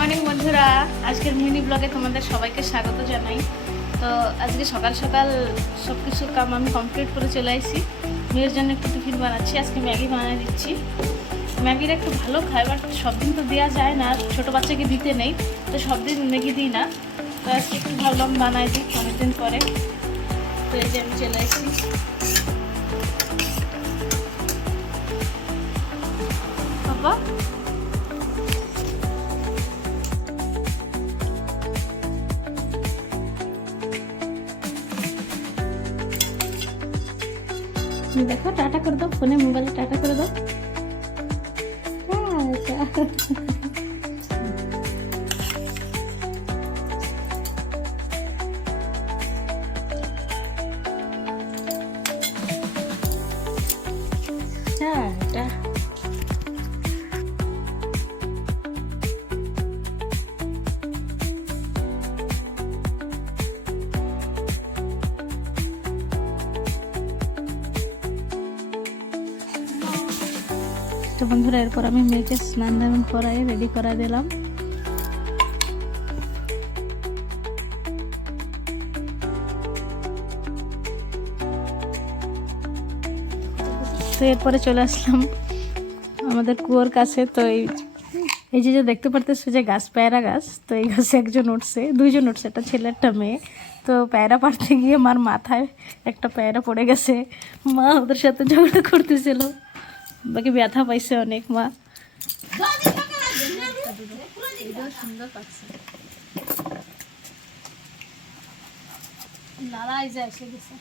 Morning বন্ধুরা, আজকের mini ব্লগে তোমাদের সবাইকে স্বাগত জানাই। তো আজকে সকাল সকাল সব কিছু কাম আমি কমপ্লিট করে চলে আসি। মেয়ের জন্য একটু টিফিন বানাচ্ছি, আজকে ম্যাগি বানিয়ে দিচ্ছি। ম্যাগিটা একটু ভালো খায়, বাট সব দিন তো দেওয়া যায় না, ছোটো বাচ্চাকে দিতে নেই, তো সব দিন ম্যাগি দিই না। তো আজকে একটু ভাবলাম বানাই দিই অনেকদিন পরে। তো এই যে আমি চলে আসি। বাবা দেখো, টাটা করে দাও, ফোনে মোবাইলে টাটা করে দাও। টাটা। তো বন্ধুরা, এরপর আমি মেয়েকে স্নান দান করাই রেডি করা দিলাম। তো এরপরে চলে আসলাম আমাদের কুয়োর কাছে। তো এই যে দেখতে পারতেছো যে গাছ, পেয়ারা গাছ, তো এই গাছে একজন উঠছে, দুইজন উঠছে, একটা ছেলে একটা মেয়ে। তো পেয়ারা পাড়তে গিয়ে মার মাথায় একটা পেয়ারা পড়ে গেছে। মা ওদের সাথে ঝগড়া করতেছিল, বাকি ব্যথা পাইছে অনেক মা। সুন্দর পাচ্ছে লালাই যায়, এসে গেছে।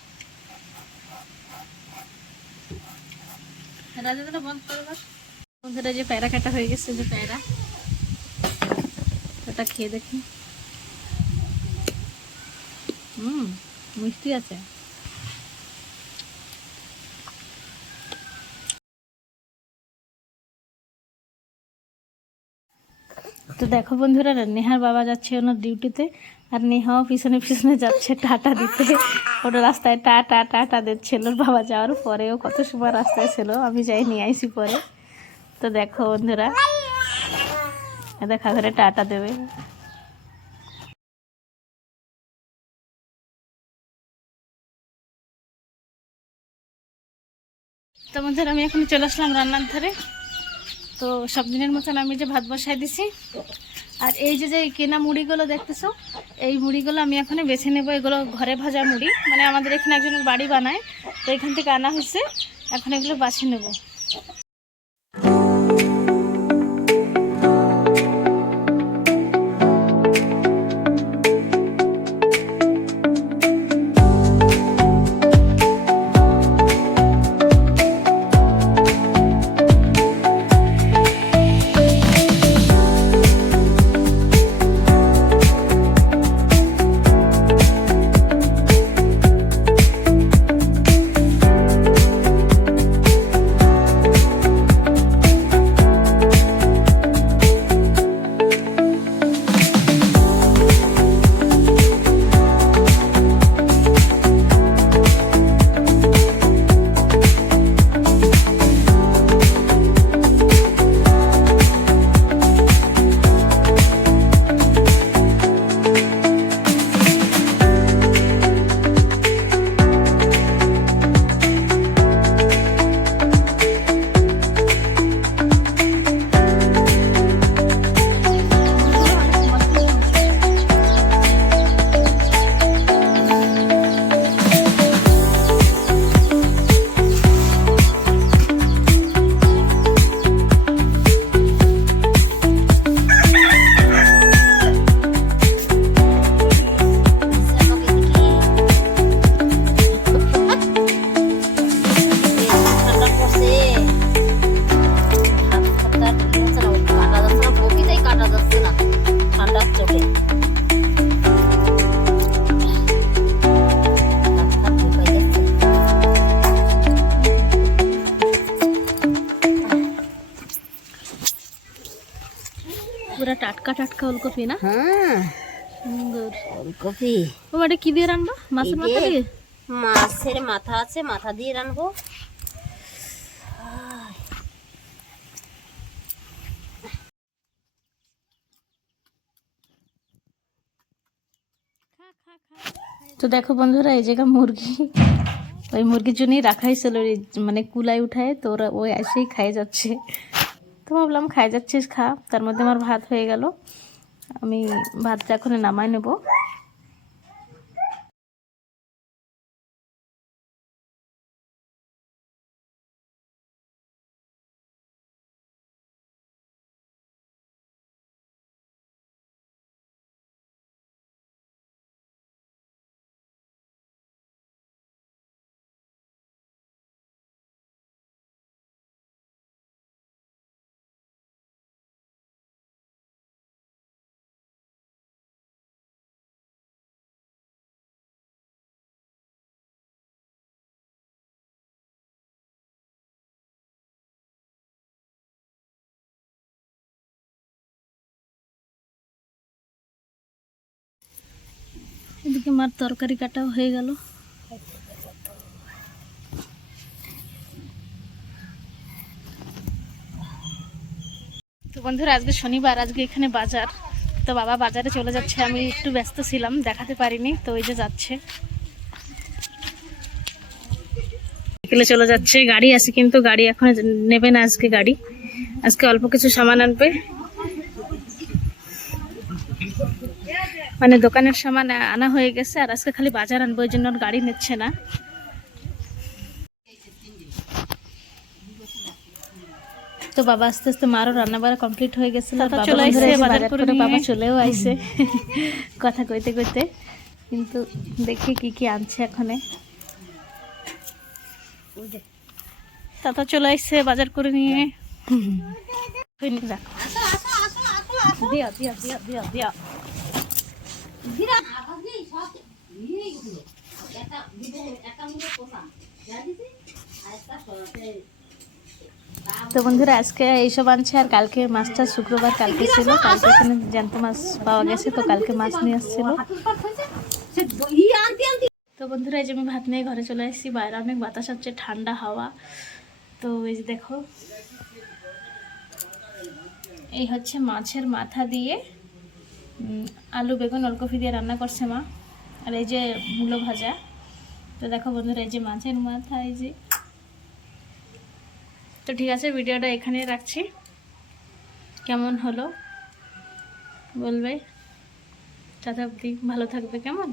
রাজাটা বন্ধ করবার বন্ধুরা, যে প্যারা কাটা হয়ে গেছে, যে প্যারা ওটা খেয়ে দেখি। মিষ্টি আছে। তো দেখো বন্ধুরা, নেহার বাবা যাচ্ছে ওনার ডিউটিতে, আর নেহাও পিছনে পিছনে যাচ্ছে টাটা দিতে। ওটা রাস্তায় টাটা টাটা দিচ্ছিল। ওর বাবা যাওয়ার পরেও কত সময় রাস্তায় ছিল, আমি যাই নিয়ে আইসি পরে। তো দেখো বন্ধুরা, দেখা করে টাটা দেবে। তো বন্ধুরা, আমি এখন চলে আসলাম রান্নার ধারে। তো সব দিনের মতন আমি যে ভাত বসাই দিছি, আর এই যে যে কেনা মুড়িগুলো দেখতেছো, এই মুড়িগুলো আমি এখন বেছে নেবো। এগুলো ঘরে ভাজা মুড়ি, মানে আমাদের এখানে একজনের বাড়ি বানায়, তো এখান থেকে আনা হয়েছে। এখন এগুলো বাছে নেবো। পুরা টাটকা টাটকা ওলকপি না? হ্যাঁ, সুন্দর ওলকপি। ও এটা কি দিয়ে রান্না? মাছের মাথা দিয়ে? মাছের মাথা আছে, মাথা দিয়ে রান্নাবো। তো দেখো বন্ধুরা, এই জায়গা মুরগি, ওই মুরগির জন্যই রাখাই ছিল, মানে কুলাই উঠায়, তো ওরা ওই এসেই খাই যাচ্ছে। তো ভাবলাম খাই যাচ্ছিস খা। তার মধ্যে আমার ভাত হয়ে গেল, আমি ভাতটা এখন নামাই নেব। এদিকে আমার তরকারি কাটাও হয়ে গেল। তো বন্ধুরা, আজকে শনিবার, আজকে এখানে বাজার। তো বাবা বাজারে চলে যাচ্ছে, আমি একটু ব্যস্ত ছিলাম, দেখাতে পারিনি। তো ওই যে যাচ্ছে, বিকেলে চলে যাচ্ছে। গাড়ি আছে কিন্তু গাড়ি এখন নেবে না আজকে, গাড়ি আজকে অল্প কিছু সামান আনবে, মানে দোকানের সামান আনা হয়ে গেছে, আর আজকে খালি বাজার আনবো, ওই জন্য গাড়ি নিচ্ছে না। তো বাবা আস্তে আস্তে, মারও রান্না বাড়া কমপ্লিট হয়ে গেছিল, বাবা চলেও আইছে কথা কইতে কইতে। কিন্তু দেখি কি কি আনছে এখানে। তাতা চলে আসছে বাজার করে নিয়ে। দিয়া দিয়া দিয়া দিয়া দিয়া। তো বন্ধুরা, আজকে এইসব আনছে, আর কালকে মাছটা শুক্রবার কালকে ছিল, কালকে এখানে জ্যান্ত মাছ পাওয়া গেছে, তো কালকে মাছ নিয়ে আসছিল। তো বন্ধুরা, এই যে আমি ভাত নিয়ে ঘরে চলে আসছি, বাইরে অনেক বাতাস হচ্ছে, ঠান্ডা হাওয়া। তো এই যে দেখো, এই হচ্ছে মাছের মাথা দিয়ে আলু বেগুন ওলকপি দিয়ে রান্না করছে মা, আর এই যে মূলো ভাজা। তো দেখো বন্ধুরা, এই যে মাছের মাথা, এই যে। তো ঠিক আছে, ভিডিওটা এখানে রাখছি। কেমন হলো বলবে, ততক্ষণ ভালো থাকবে কেমন।